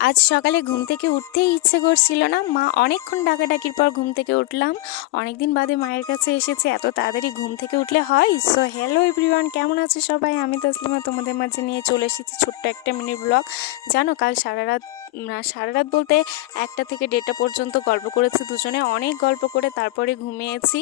আজ সকালে ঘুম থেকে উঠতেই ইচ্ছে করছিল না। মা অনেকক্ষণ ডাকাডাকির পর ঘুম থেকে উঠলাম। অনেকদিন বাদে মায়ের কাছে এসেছে, এত তাড়াতাড়ি ঘুম থেকে উঠলে হয়? সো হ্যালো এভরিওয়ান, কেমন আছে সবাই? আমি তসলিমা তোমাদের মাঝে নিয়ে চলে এসেছি ছোট্ট একটা মিনি ব্লগ। জানো, কাল সারা রাত সারা রাত বলতে 1টা থেকে 1:30টা পর্যন্ত গল্প করেছি দুজনে। অনেক গল্প করে তারপরে ঘুমিয়েছি।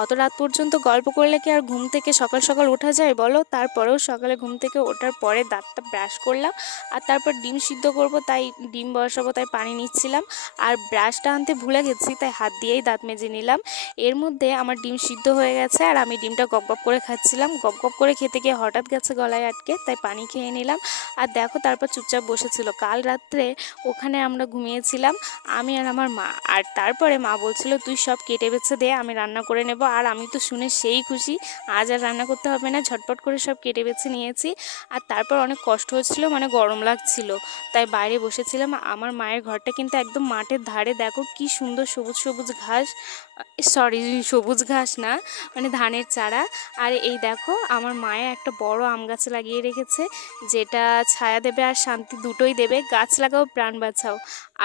অত রাত পর্যন্ত গল্প করলে কি আর ঘুম থেকে সকাল সকাল ওঠা যায় বলো? তারপরেও সকালে ঘুম থেকে ওঠার পরে দাঁতটা ব্রাশ করলাম, আর তারপর ডিম সিদ্ধ করব, তাই ডিম বসাবো, তাই পানি নিচ্ছিলাম। আর ব্রাশটা আনতে ভুলে গেছি, তাই হাত দিয়েই দাঁত মেজে নিলাম। এর মধ্যে আমার ডিম সিদ্ধ হয়ে গেছে, আর আমি ডিমটা গপ গপ করে খাচ্ছিলাম। গপ গপ করে খেতে গিয়ে হঠাৎ গেছে গলায় আটকে, তাই পানি খেয়ে নিলাম। আর দেখো, তারপর চুপচাপ বসেছিল। কাল রাত্রে ওখানে আমরা ঘুমিয়েছিলাম, আমি আর আমার মা। আর তারপরে মা বলছিল তুই সব কেটে বেছে দে, আমি রান্না করে নেব। আর আমি তো শুনে সেই খুশি, আজ আর রান্না করতে হবে না, ঝটপট করে সব কেটে বেছে নিয়েছি। আর তারপর অনেক কষ্ট হচ্ছিল, মানে গরম লাগছিল, তাই বাইরে বসেছিলাম। আমার মায়ের ঘরটা কিন্তু একদম মাঠের ধারে। দেখো কি সুন্দর সবুজ সবুজ ঘাস, সরি সবুজ ঘাস না, মানে ধানের চারা। আর এই দেখো, আমার মায়ের একটা বড় আম গাছ লাগিয়ে রেখেছে, যেটা ছায়া দেবে আর শান্তি দুটোই দেবে। গাছ লাগাও প্রাণ বাঁচাও।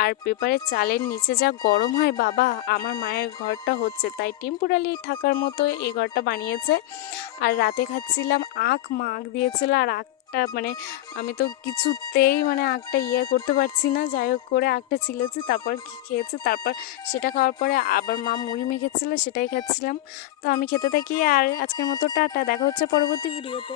আর পেপারের চালের নিচে যা গরম হয় বাবা, আমার মায়ের ঘরটা হচ্ছে তাই টেম্পোরারি থাকার মতো এই ঘরটা বানিয়েছে। আর রাতে খাচ্ছিলাম আখ, মা আখ দিয়েছিল। আর আখটা মানে আমি তো কিছুতেই মানে আখটা করতে পারছি না, যাই হোক করে আখটা ছিলেছি, তারপর খেয়েছি। তারপর সেটা খাওয়ার পরে আবার মা মুড়ি মেখেছিল, সেটাই খাচ্ছিলাম। তো আমি খেতে থাকি। আর আজকের মতো টাটা, দেখা হচ্ছে পরবর্তী ভিডিওতে।